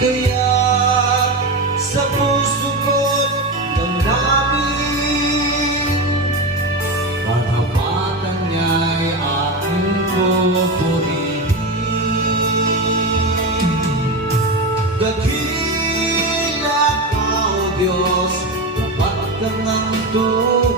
Kaya sa puso ko't damdamin, katapatan niya'y aking pupurihin. Dakila ka, O Diyos, dapat kang ang